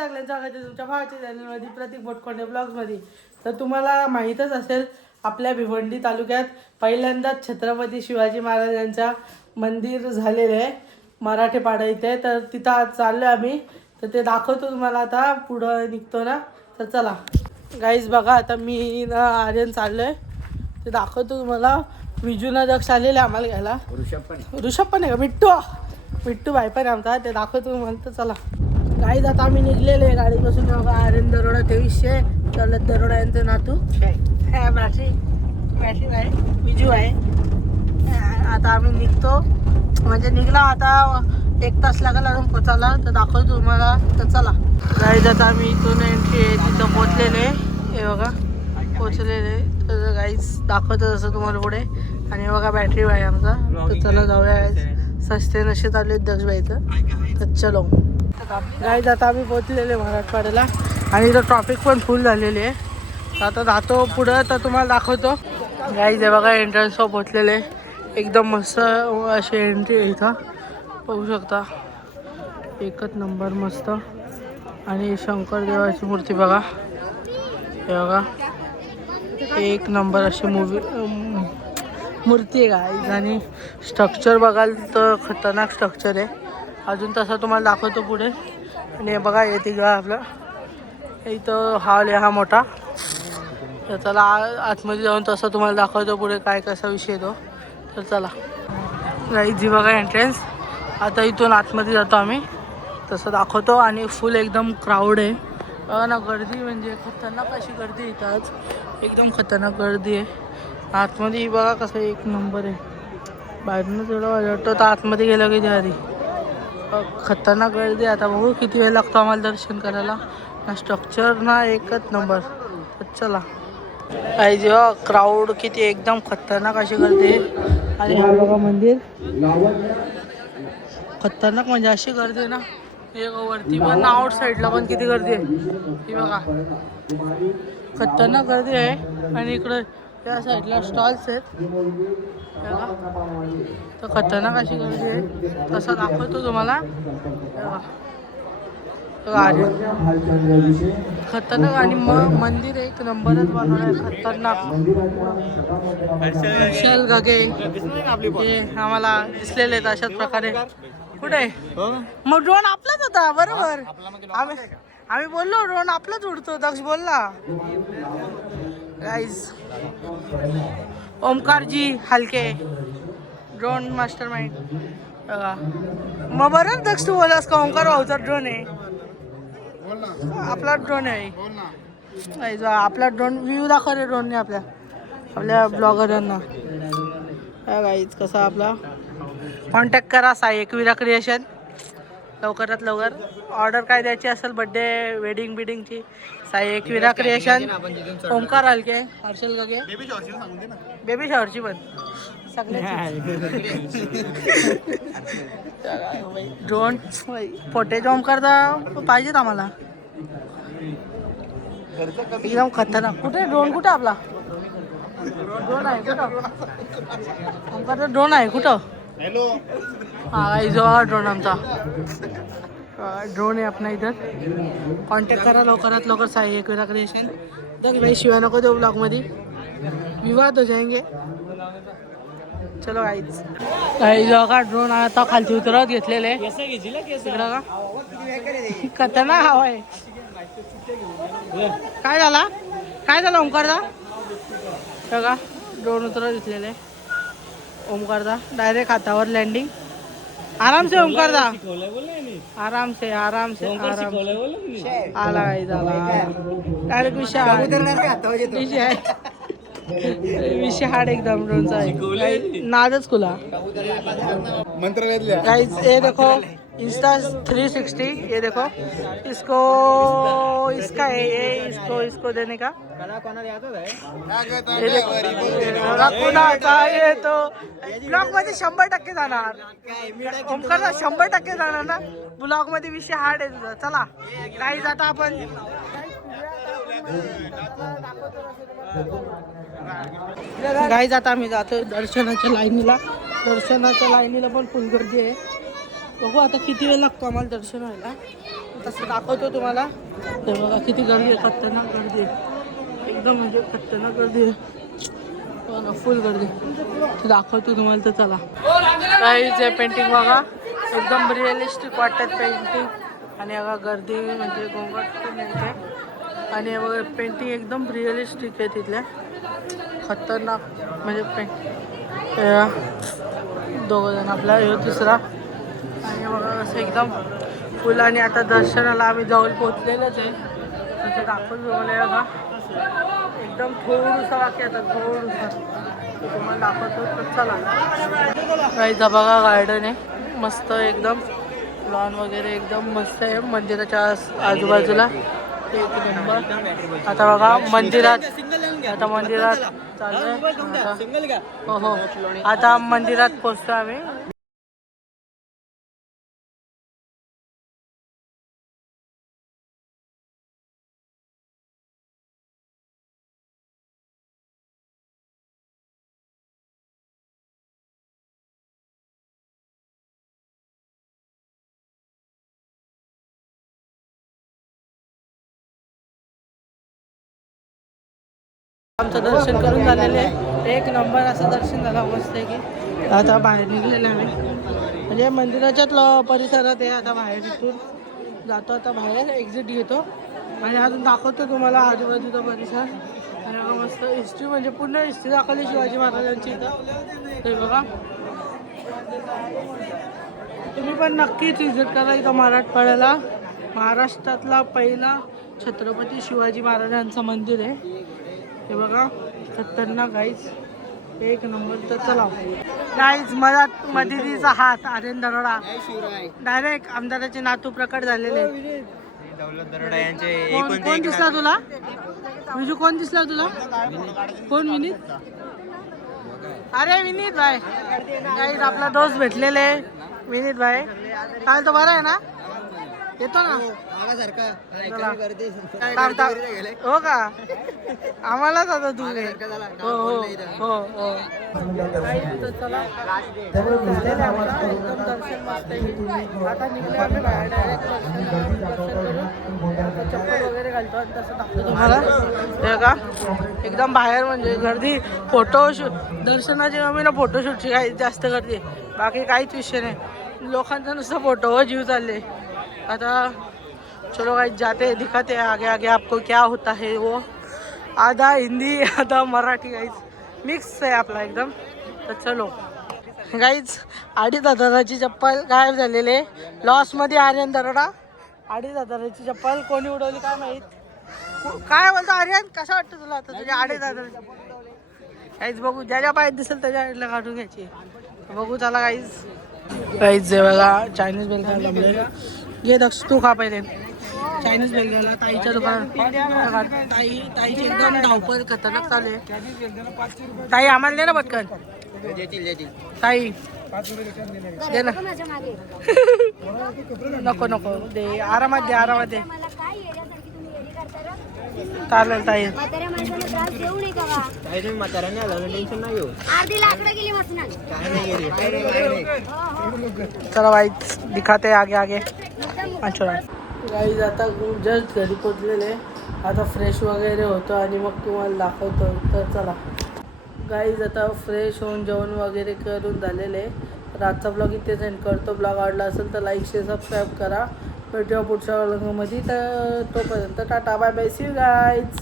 स्वागत आहे तुमच्या भावाच्या चॅनलमध्ये प्रतीक बोटकोंडे ब्लॉग्समध्ये तर तुम्हाला माहीतच असेल आपल्या भिवंडी तालुक्यात पहिल्यांदाच छत्रपती शिवाजी महाराजांच्या मंदिर झालेले आहे मराठे पाडा इथे. तर तिथं आज चाललो आम्ही. तर ते दाखवतो तुम्हाला आता पुढं निघतो ना. तर चला. गाईज बघा आता मी ना आर्यन चाललो आहे ते दाखवतो तुम्हाला. विजूना दक्ष आलेले आम्हाला घ्यायला. ऋषभ पण आहे का? मिट्टू. मिट्टू भाई पण आहे आमचा. ते दाखवतो तुम्हाला. तर चला. गाईज आता आम्ही निघलेले आहे गाडीपासून. बघा आर्यन दरोडा तेवीसशे चलत दरोडा यांचं नातू. मॅशी मॅशी आहे. आता आम्ही निघतो. म्हणजे निघला आता एक तास लागेल अजून पोचायला. तर दाखवतो तुम्हाला. तर चला. गाईज आता आम्ही इथून एंट्री आहे. तिथं पोचलेले. हे बघा. पोचलेले. तर गाईज दाखवतो जसं तुम्हाला पुढे. आणि बघा बॅटरी आहे आमचा. तर चला जाऊया. सस्ते नशे चालू आहेत दक्षबाईचं तर चलो. गाईज आता आम्ही पोचलेले मराठवाड्याला. आणि इथं ट्रॉफिक पण फुल झालेली आहे. आता जातो पुढं तर तुम्हाला दाखवतो. गाईज हे बघा एंट्रन्सवर पोचलेले एकदम मस्त अशी एंट्री आहे इथं. पाहू शकता. एकच नंबर मस्त. आणि शंकर देवाची मूर्ती बघा. हे बघा. एक नंबर अशी मूवी मूर्ती आहे गाईज आणि स्ट्रक्चर बघाल तर खतरनाक स्ट्रक्चर आहे. अजून तसं तुम्हाला दाखवतो पुढे. आणि हे बघा येते का आपलं. इथं हॉल आहे हा मोठा. तर चला आ- आतमध्ये जाऊन तसं तुम्हाला दाखवतो पुढे काय कसा विषय तो तर चला. गाईज जी बघा एंट्रन्स आता इथून आतमध्ये जातो आम्ही. तसं दाखवतो आणि फुल एकदम क्राऊड आहे. ना गर्दी म्हणजे खतरनाक अशी गर्दी इथं आज. एकदम खतरनाक गर्दी आहे. आतमध्ये बघा कसं एक नंबर आहे. बाहेरनं एवढं वाटतं तर आतमध्ये गेलं की जारी खतरनाक गर्दी आहे आता बघू किती वेळ लागतो आम्हाला दर्शन करायला. ना स्ट्रक्चर ना एकच नंबर चला. काही जेव्हा क्राऊड किती एकदम खतरनाक अशी गर्दी. आणि हा बघा मंदिर. खतरनाक म्हणजे अशी गर्दी ना. हे वरती पण आउट साईडला पण किती गर्दी आहे. ती बघा. खतरनाक गर्दी आहे. आणि इकडं त्या साईडला स्टॉल्स आहेत. तर खतरनाक अशी गर्दी आहे. तसं दाखवतो तुम्हाला. खतरनाक आणि मग मंदिर एक नंबरच बनवलं आहे. खतरनाक. विशाल गगे. हे आम्हाला दिसलेले आहेत अशाच प्रकारे. कुठे मग ड्रोन आपलाच होता. बरोबर. आम्ही आम्ही बोललो ड्रोन आपलाच उडतो. दक्ष बोलला. गाईज ओमकारजी हलके ड्रोन मास्टर माइंड मग बरं दक्ष तू बोलास का? ओंकार भाऊचा ड्रोन आहे. आपला ड्रोन आहे. गाईज, आपला ड्रोन व्ह्यू दाखव रे ड्रोनने आपल्या. आपल्या ब्लॉगरांना गाईज कसा आपला. कॉन्टॅक्ट करा साई एकविरा क्रिएशन लवकरात लवकर ऑर्डर काय द्यायची असेल बड्डे वेडिंग बिडिंगची साई एकविरा क्रिएशन ओमकार हलके हर्षल गगे. बेबी शॉवरची पण. सगळे ड्रोन फोटेज ओमकार पाहिजेत आम्हाला. एकदम खतरनाक. कुठे? ड्रोन कुठे आपला? ड्रोन आहे कुठं? ओमकारचा ड्रोन आहे कुठं? हॅलो हा जो ड्रोन आमचा. ड्रोन आहे आपला इथं. कॉन्टॅक्ट करा लवकरात लवकर साई एक वेळा क्रिएशन देख भाई शिवाय नको देऊ ब्लॉगमध्ये विवाद हो जाएंगे. चलो आईच काही जो का ड्रोन आता खालती उतरवत घेतलेले. का खतरनाक हवा आहे. काय झाला? काय झालं ओमकारदा? बघा ड्रोन उतरत घेतलेले. ओमकारदा डायरेक्ट हातावर लँडिंग आराम से ओमकारदा आराम से आराम से आराम से. आला आहे. विषय हार्ड एकदम नादच खुला. मंत्रालयातल्या. गाइस ये देखो. इंस्टा 360 ये देखो। इसको इसका है ये इसको इसको देने का। ये देखो। तो ब्लॉगमध्ये शंभर टक्के जाणार। ओमकारला शंभर टक्के जाणार ना? ब्लॉगमध्ये विषय हार्ड आहे तुझा. चला काही जाता आपण गाईज जाता आम्ही जातो दर्शनाच्या लाईनीला. दर्शनाच्या लाईनीला पण फुल गर्दी आहे. बघू आता किती वेळ लागतो आम्हाला दर्शन व्हायला. तसं दाखवतो तुम्हाला. ते बघा किती गर्दी आहे खतरनाक गर्दी आहे. एकदम म्हणजे खतरनाक गर्दी आहे. फुल गर्दी ते दाखवतो तुम्हाला तर चला. काहीच पेंटिंग बघा एकदम रिअलिस्टिक वाटतात पेंटिंग आणि बघा गर्दी म्हणजे गोंगाट पण येते आणि बघा पेंटिंग एकदम रिअलिस्टिक आहे तिथल्या खतरनाक म्हणजे पेंट दोघं जण आपला हे तिसरा. असं एकदम फुलाने आता दर्शनाला आम्ही जवळ पोहोचलेलोच आहे. म्हणजे दाखवतो तुम्हाला बघा. एकदम थोडंसं बाकी आता थोडंसं. तुम्हाला दाखवतो तर चला. काहीचा बघा गार्डन आहे. मस्त एकदम. लॉन वगैरे एकदम मस्त आहे. मंदिराच्या आजूबाजूला. एक नंबर आता बघा मंदिरात आता मंदिरात चालू हो हो. आता मंदिरात पोचतो आम्ही. आमचं दर्शन करून झालेलं आहे. एक नंबर असं दर्शन झालं मस्त आहे की आता बाहेर निघलेलं आहे म्हणजे मंदिराच्याच ल- परिसरात आहे आता बाहेर इथून जातो आता बाहेर एक्झिट घेतो. आणि अजून दाखवतो तुम्हाला आजूबाजूचा परिसर. आणि मस्त हिस्ट्री म्हणजे पूर्ण हिस्ट्री दाखवली शिवाजी महाराजांची इथं. ते बघा. तुम्ही पण नक्कीच विजिट करा इथं मराठवाड्याला महाराष्ट्रातला पहिला छत्रपती शिवाजी महाराजांचं मंदिर आहे. हे बघा खतरनाक गाईज एक नंबर तर चला. गाईज मधात मदिरीचा हात आर्यन दरोडा. डायरेक्ट आमदाराचे नातू प्रकट झालेले. दरोडा यांचे कोण दिसला तुला? विजू कोण दिसला तुला? कोण विनीत? अरे विनीत भाई. गाईज आपला दोस्त भेटलेले. आहे. विनीत भाई. काय तो बरा आहे ना? येतो ना. हो का? आम्हालाच आता तू. हो हो हो हो. चला. एकदम दर्शन मस्त आहे. आता निघले आम्ही बाहेर चप्पल वगैरे घालतो आणि तसं दाखवतो तुम्हाला? हे का? एकदम बाहेर म्हणजे गर्दी. फोटोशूट दर्शनाची आम्ही ना फोटोशूटची काही जास्त गर्दी. बाकी काहीच विषय नाही. लोकांचा नुसतं फोटो हो जीव चालले. आता चलो गाईज जाते दिखाते आगे आगे आपको क्या होता है वो। आधा हिंदी आधा मराठी गाईज मिक्स आहे आपला एकदम. तर चलो. गाईज अडीच हजाराची चप्पल गायब झालेली. आहे लॉसमध्ये आर्यन दरोडा. अडीच हजाराची चप्पल कोणी उडवली काय माहीत? काय बोलतो आर्यन? कसं वाटतं तुला आता तुझ्या अडीच हजाराची काहीच बघू ज्याच्या पायात दिसेल त्याच्या साईडला काढून घ्यायची. बघू त्याला काहीच काहीच बघा चायनीज बेल काय ये घे दक्ष तू खा पहिले. चायनीज बेल गेला ताईच्या दुकानात ताई ताईची एकदम धावपळ खतरनाक चालू आहे. ताई आम्हाला दे ना पटकन. ताई दे ना. नको नको दे. आरामात दे आरामात दे मला काय येण्यासारखी तुम्ही येडी करता रे? चालेल ताई. म्हाताऱ्या माणसाला त्रास देऊ नये का बा? काय तुम्ही म्हातारा नाही आला टेन्शन नाही घेऊ. अर्धी लाकडं गेली मसनात काय नाही गेली काय नाही काय नाही. चला भाई दिखाते हैं आगे आगे. अच्छा गाईज आता जस्ट घरी पोचलेले आता फ्रेश वगैरे होतो आणि मग तुम्हाला दाखवतो. तर चला. गाईज आता फ्रेश होऊन जेवण वगैरे करून झालेले आजचा ब्लॉग इथे सेंड करतो. ब्लॉग आवडला असेल तर लाईक शेअर सबस्क्राईब करा. भेटूया पुढच्या ब्लॉगमध्ये तर तोपर्यंत tata bye bye see guys